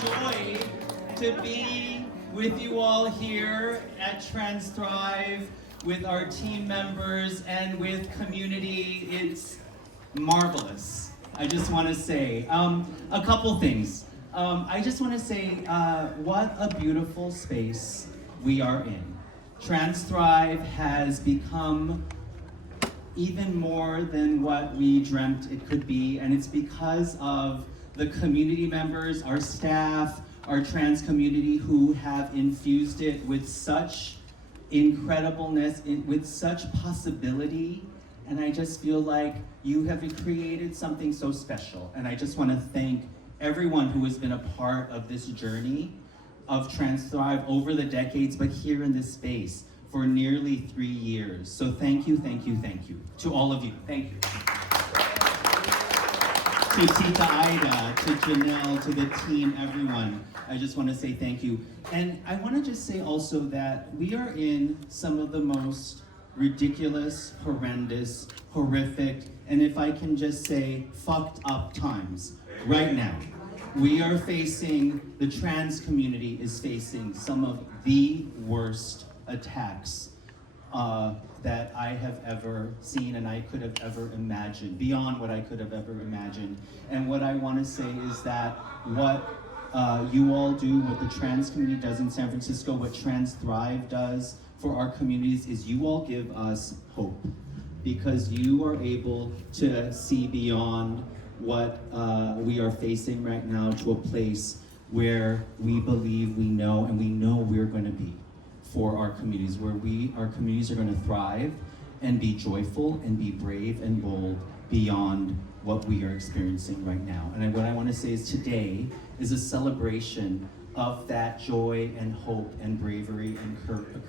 joy to be with you all here at TransThrive with our team members and with community. It's marvelous. I just want to say a couple things. I just want to say what a beautiful space we are in. TransThrive has become even more than what we dreamt it could be, and it's because of the community members, our staff, our trans community who have infused it with such incredibleness, with such possibility, and I just feel like you have created something so special, and I just want to thank everyone who has been a part of this journey of TransThrive over the decades, but here in this space for nearly 3 years. So thank you, thank you, thank you to all of you. Thank you. To Tita Ida, to Jahnell, to the team, everyone. I just want to say thank you. And I want to just say also that we are in some of the most ridiculous, horrendous, horrific, and if I can just say, fucked up times right now. We are facing, the trans community is facing some of the worst attacks that I have ever seen and I could have ever imagined, beyond what I could have ever imagined. And what I want to say is that what you all do, what the trans community does in San Francisco, what TransThrive does for our communities is you all give us hope, because you are able to see beyond what we are facing right now to a place where we believe, we know, and we know we're going to be for our communities, where our communities are going to thrive and be joyful and be brave and bold beyond what we are experiencing right now. And what I want to say is today is a celebration of that joy and hope and bravery and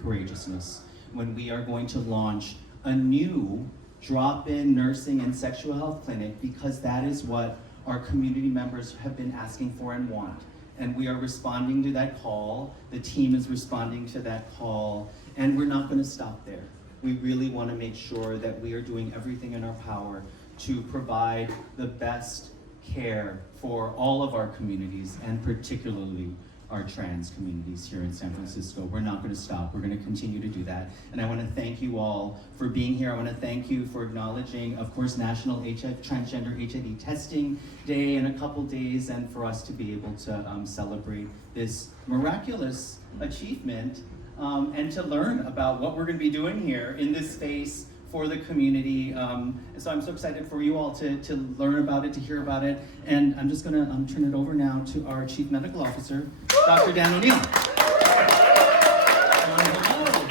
courageousness when we are going to launch a new drop-in nursing and sexual health clinic, because that is what our community members have been asking for and want. And we are responding to that call. The team is responding to that call, and we're not going to stop there. We really want to make sure that we are doing everything in our power to provide the best care for all of our communities, and particularly our trans communities here in San Francisco. We're not going to stop. We're going to continue to do that. And I want to thank you all for being here. I want to thank you for acknowledging, of course, National Transgender HIV Testing Day in a couple days, and for us to be able to celebrate this miraculous achievement and to learn about what we're going to be doing here in this space for the community. So I'm so excited for you all to learn about it, to hear about it. And I'm just gonna turn it over now to our Chief Medical Officer, Dr. Dan O'Neill. Hello.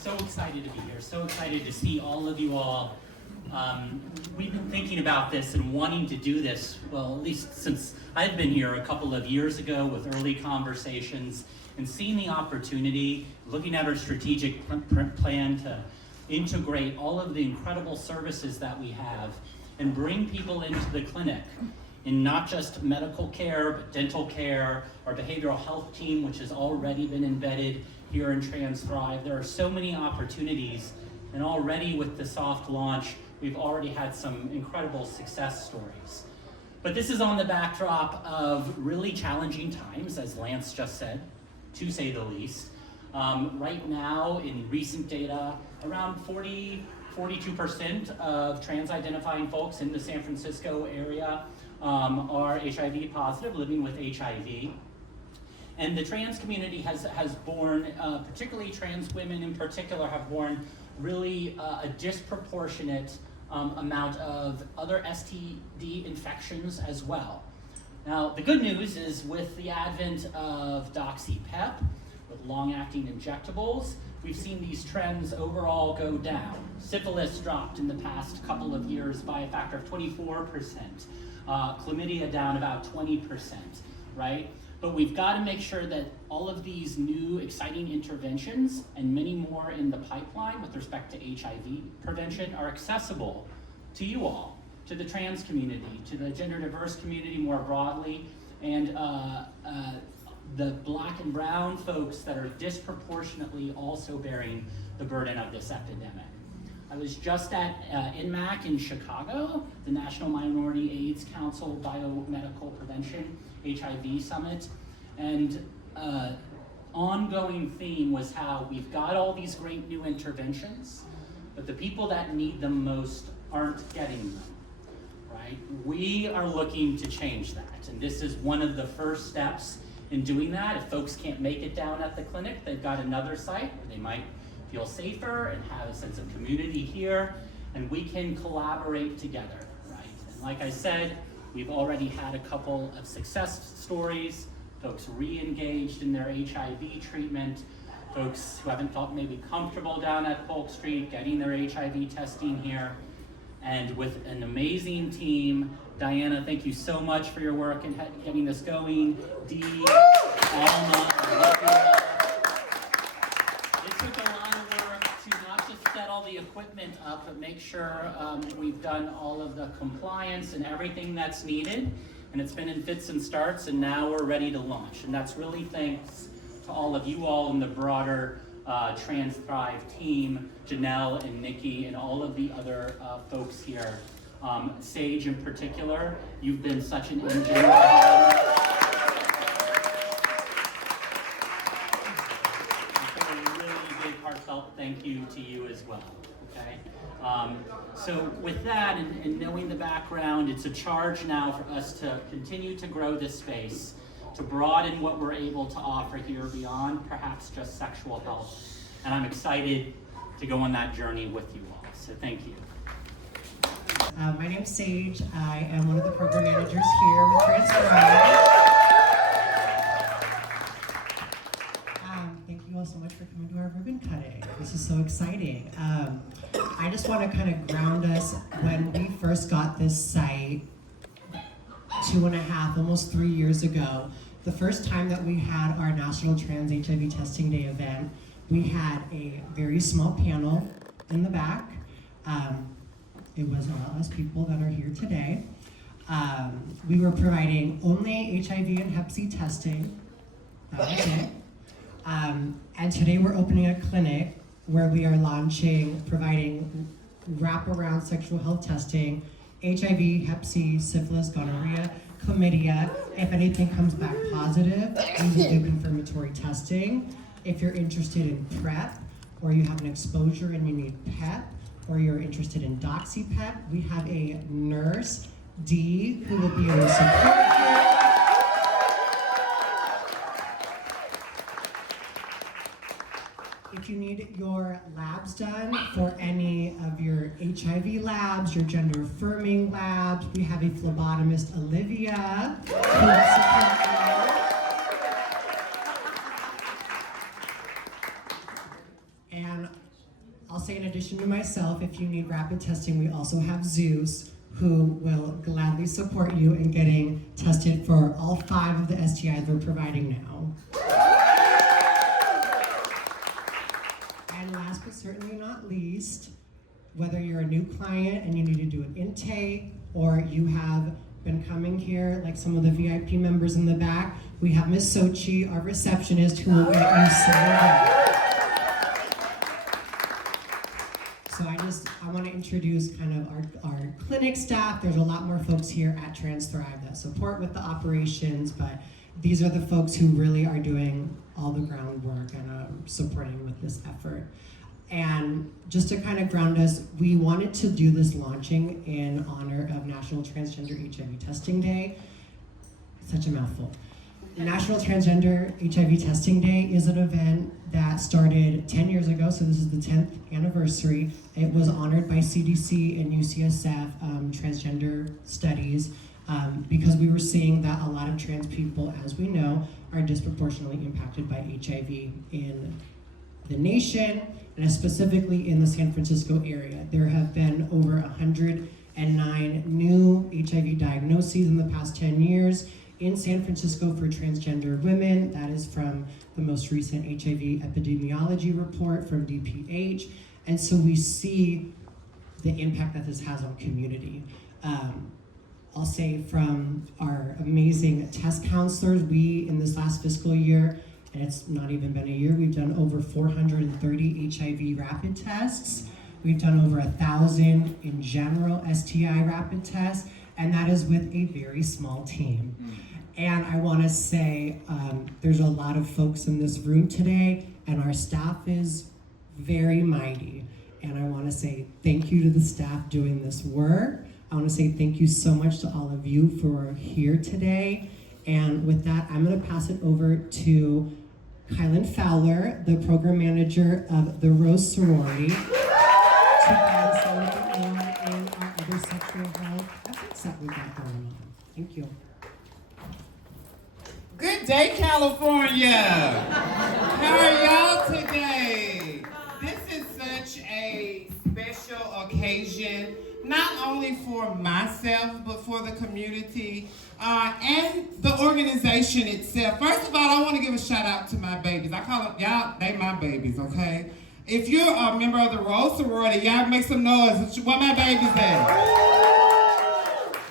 So excited to be here, so excited to see all of you all. We've been thinking about this and wanting to do this, well, at least since I've been here a couple of years ago with early conversations, and seeing the opportunity, looking at our strategic plan to integrate all of the incredible services that we have and bring people into the clinic in not just medical care, but dental care, our behavioral health team, which has already been embedded here in TransThrive. There are so many opportunities, and already with the soft launch, we've already had some incredible success stories. But this is on the backdrop of really challenging times, as Lance just said, to say the least. Right now, in recent data, around 42% of trans-identifying folks in the San Francisco area are HIV positive, living with HIV. And the trans community has borne, particularly trans women in particular, have borne really a disproportionate amount of other STD infections as well. Now, the good news is with the advent of DoxyPep, with long-acting injectables, we've seen these trends overall go down. Syphilis dropped in the past couple of years by a factor of 24%. Chlamydia down about 20%, right? But we've got to make sure that all of these new exciting interventions and many more in the pipeline with respect to HIV prevention are accessible to you all, to the trans community, to the gender diverse community more broadly, and the Black and brown folks that are disproportionately also bearing the burden of this epidemic. I was just at INMAC in Chicago, the National Minority AIDS Council Biomedical Prevention HIV Summit, and ongoing theme was how we've got all these great new interventions, but the people that need them most aren't getting them, right? We are looking to change that, and this is one of the first steps in doing that. If folks can't make it down at the clinic, they've got another site where they might feel safer and have a sense of community here, and we can collaborate together, right? And like I said, we've already had a couple of success stories, folks re-engaged in their HIV treatment, folks who haven't felt maybe comfortable down at Polk Street getting their HIV testing here, and with an amazing team. Diana, thank you so much for your work in getting this going. Dee, Alma, Olivia. It took a lot of work to not just set all the equipment up, but make sure we've done all of the compliance and everything that's needed. And it's been in fits and starts, and now we're ready to launch. And that's really thanks to all of you all in the broader TransThrive team, Jahnell and Nikki, and all of the other folks here. Sage in particular, you've been such an engine behind. So a really big heartfelt thank you to you as well, okay? So with that and knowing the background, it's a charge now for us to continue to grow this space, to broaden what we're able to offer here beyond perhaps just sexual health. And I'm excited to go on that journey with you all, so thank you. My name's Sage. I am one of the program managers here with TransThrive. Thank you all so much for coming to our ribbon cutting. This is so exciting. I just want to kind of ground us. When we first got this site 2.5, almost 3 years ago, the first time that we had our National Trans HIV Testing Day event, we had a very small panel in the back. It was a lot less people that are here today. We were providing only HIV and Hep C testing. That was it. And today we're opening a clinic where we are launching, providing wraparound sexual health testing, HIV, Hep C, syphilis, gonorrhea, chlamydia. If anything comes back positive, we will do confirmatory testing. If you're interested in PrEP, or you have an exposure and you need PEP, or you're interested in DoxyPEP, we have a nurse, Dee, who will be able to support you. If you need your labs done for any of your HIV labs, your gender affirming labs, we have a phlebotomist, Olivia, who will support you. And I'll say, in addition to myself, if you need rapid testing, we also have Zeus, who will gladly support you in getting tested for all 5 of the STIs we're providing now. And last but certainly not least, whether you're a new client and you need to do an intake, or you have been coming here like some of the VIP members in the back, we have Miss Sochi, our receptionist, who will get you signed up. So I want to introduce kind of our clinic staff. There's a lot more folks here at TransThrive that support with the operations, but these are the folks who really are doing all the groundwork and supporting with this effort. And just to kind of ground us, we wanted to do this launching in honor of National Transgender HIV Testing Day. Such a mouthful. National Transgender HIV Testing Day is an event that started 10 years ago, so this is the 10th anniversary. It was honored by CDC and UCSF transgender studies because we were seeing that a lot of trans people, as we know, are disproportionately impacted by HIV in the nation, and specifically in the San Francisco area. There have been over 109 new HIV diagnoses in the past 10 years in San Francisco for transgender women. That is from the most recent HIV epidemiology report from DPH. And so we see the impact that this has on community. I'll say from our amazing test counselors, we, in this last fiscal year, and it's not even been a year, we've done over 430 HIV rapid tests. We've done over 1,000 in general STI rapid tests, and that is with a very small team. And I want to say there's a lot of folks in this room today, and our staff is very mighty. And I want to say thank you to the staff doing this work. I want to say thank you so much to all of you for here today. And with that, I'm going to pass it over to Khilynn Fowler, the program manager of the Rose Sorority, to give us a little bit more in our other sexual health efforts that we got going on. Thank you. Good day, California. How are y'all today? This is such a special occasion, not only for myself, but for the community and the organization itself. First of all, I want to give a shout out to my babies. I call them, y'all, they my babies, okay? If you're a member of the Rose Sorority, y'all make some noise. What my babies at?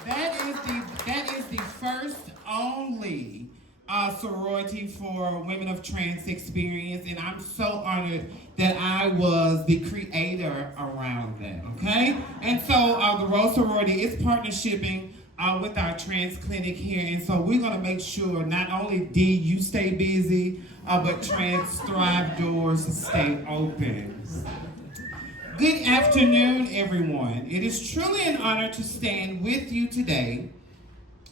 That is the first only sorority for women of trans experience, and I'm so honored that I was the creator around that, okay? And so the Rose Sorority is partnershiping with our trans clinic here, and so we're gonna make sure not only Dee, you stay busy, but TransThrive doors stay open. Good afternoon, everyone. It is truly an honor to stand with you today.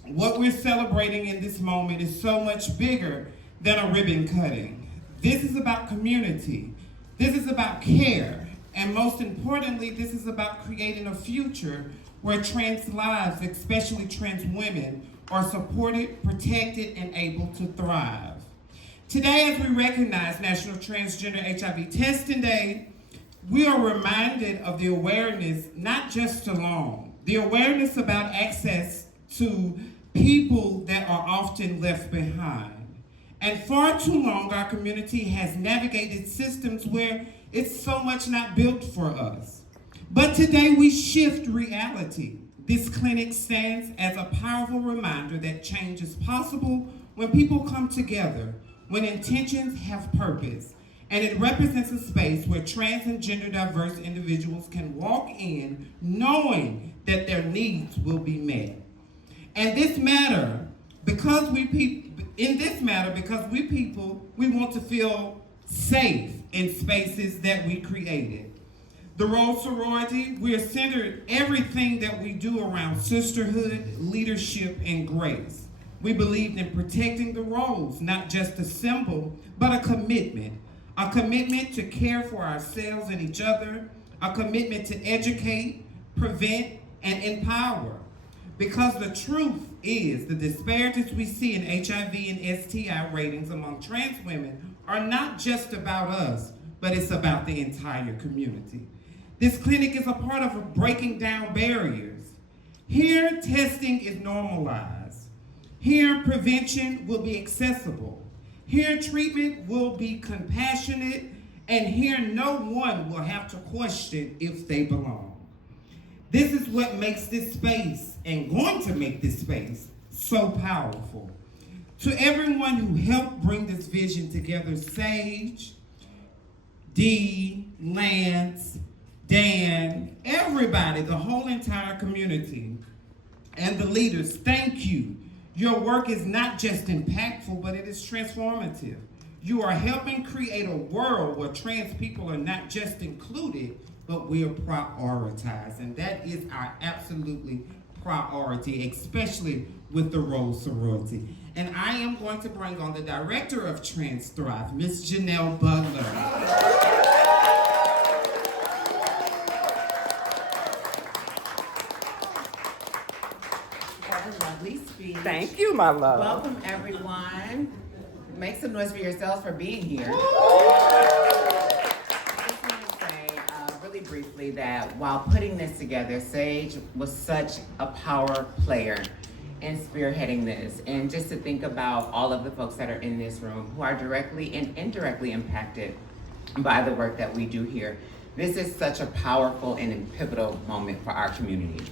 What we're celebrating in this moment is so much bigger than a ribbon cutting. This is about community. This is about care. And most importantly, this is about creating a future where trans lives, especially trans women, are supported, protected, and able to thrive. Today, as we recognize National Transgender HIV Testing Day, we are reminded of the awareness, not just alone, the awareness about access to people that are often left behind. And far too long, our community has navigated systems where it's so much not built for us. But today we shift reality. This clinic stands as a powerful reminder that change is possible when people come together, when intentions have purpose. And it represents a space where trans and gender diverse individuals can walk in knowing that their needs will be met. And this matter, because we want to feel safe in spaces that we created. The Rose Sorority, we are centered everything that we do around sisterhood, leadership, and grace. We believed in protecting the roles, not just a symbol, but a commitment to care for ourselves and each other, a commitment to educate, prevent, and empower. Because the truth is, the disparities we see in HIV and STI ratings among trans women are not just about us, but it's about the entire community. This clinic is a part of breaking down barriers. Here, testing is normalized. Here, prevention will be accessible. Here, treatment will be compassionate. And here, no one will have to question if they belong. This is what makes this space, and going to make this space, so powerful. To everyone who helped bring this vision together, Sage, Dee, Lance, Dan, everybody, the whole entire community, and the leaders, thank you. Your work is not just impactful, but it is transformative. You are helping create a world where trans people are not just included, but we are prioritized, and that is our absolutely priority, especially with the Rose Sorority. And I am going to bring on the director of TransThrive, Miss Jahnell Butler. What a lovely speech. Thank you, my love. Welcome, everyone. Make some noise for yourselves for being here. Briefly that while putting this together, Sage was such a power player in spearheading this. And just to think about all of the folks that are in this room who are directly and indirectly impacted by the work that we do here. This is such a powerful and pivotal moment for our community.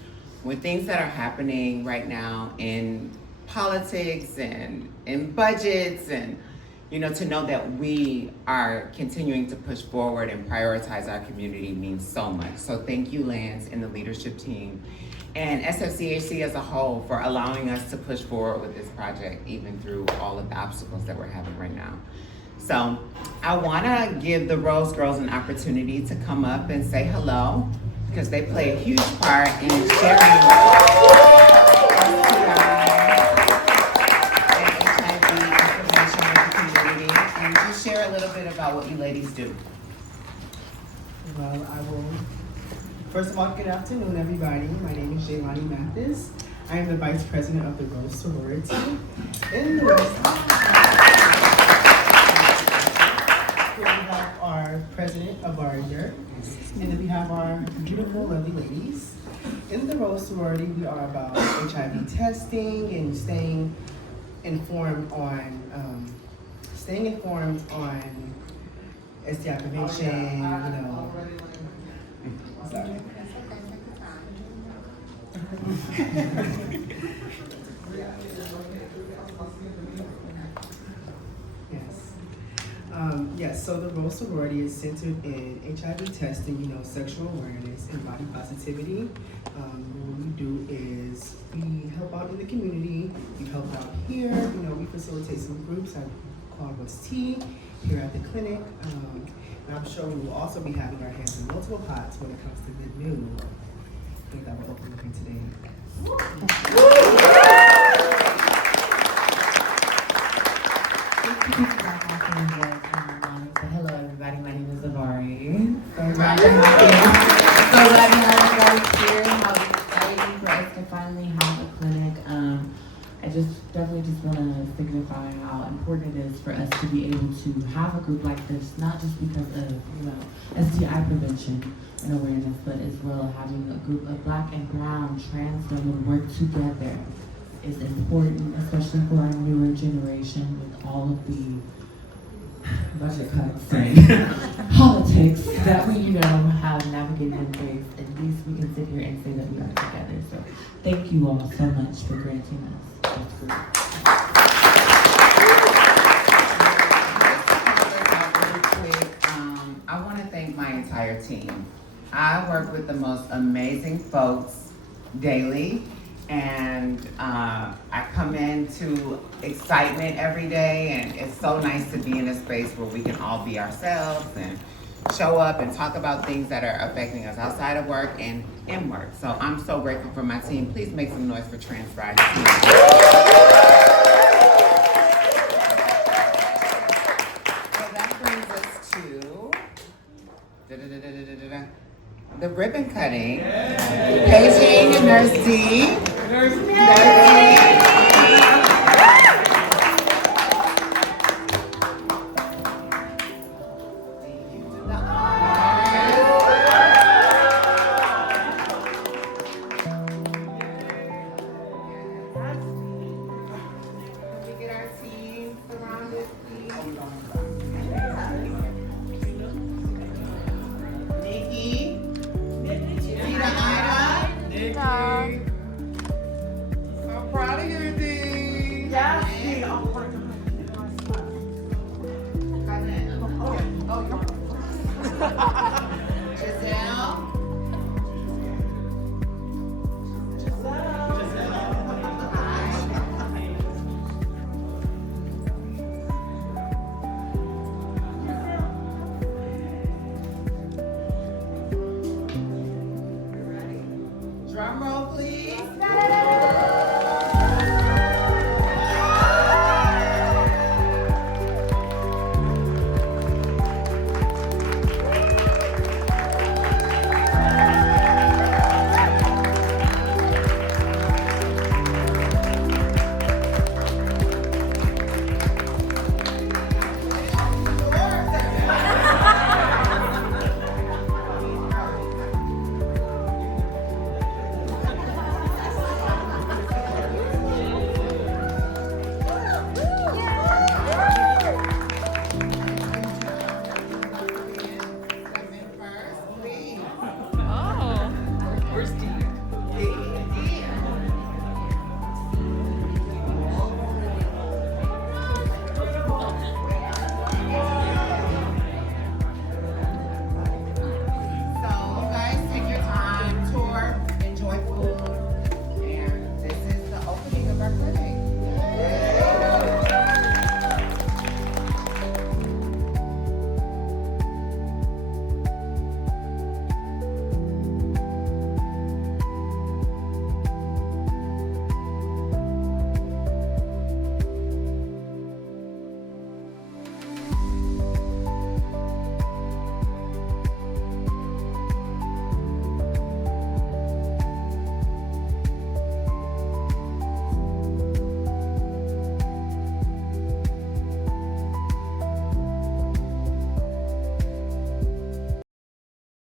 With things that are happening right now in politics and in budgets and to know that we are continuing to push forward and prioritize our community means so much. So thank you, Lance, and the leadership team, and SFCHC as a whole for allowing us to push forward with this project, even through all of the obstacles that we're having right now. So I want to give the Rose Girls an opportunity to come up and say hello, because they play a huge part in sharing share a little bit about what you ladies do. Well, I will. First of all, good afternoon, everybody. My name is Jahnell Butler. I am the Vice President of the Rose Sorority. In the Rose, here we have our President of our year, and then we have our beautiful, lovely ladies. In the Rose Sorority, we are about HIV testing and staying informed on STI prevention, Sorry. Yes, so the Rose Sorority is centered in HIV testing, sexual awareness and body positivity. What we do is we help out in the community, we help out here, we facilitate some groups called What's Tea here at the clinic. And I'm sure we will also be having our hands in multiple pots when it comes to good news. I think that will open up here today. Hello everybody, my name is Avari. So glad to have everybody here. How exciting for us to finally have a clinic. I definitely want to signify how important it is for us to be able to have a group like this, not just because of STI prevention and awareness, but as well having a group of Black and Brown trans women work together is important, especially for our newer generation with all of the budget cuts and politics that we have navigated and faced. At least we can sit here and say that we are together. So thank you all so much for granting us this group. I want to thank my entire team. I work with the most amazing folks daily, and I come into excitement every day, and it's so nice to be in a space where we can all be ourselves and show up and talk about things that are affecting us outside of work and in work. So I'm so grateful for my team. Please make some noise for TransThrive. So that brings us to the ribbon cutting. Paging and Nurse Dee. Nurse Dee. Yeah.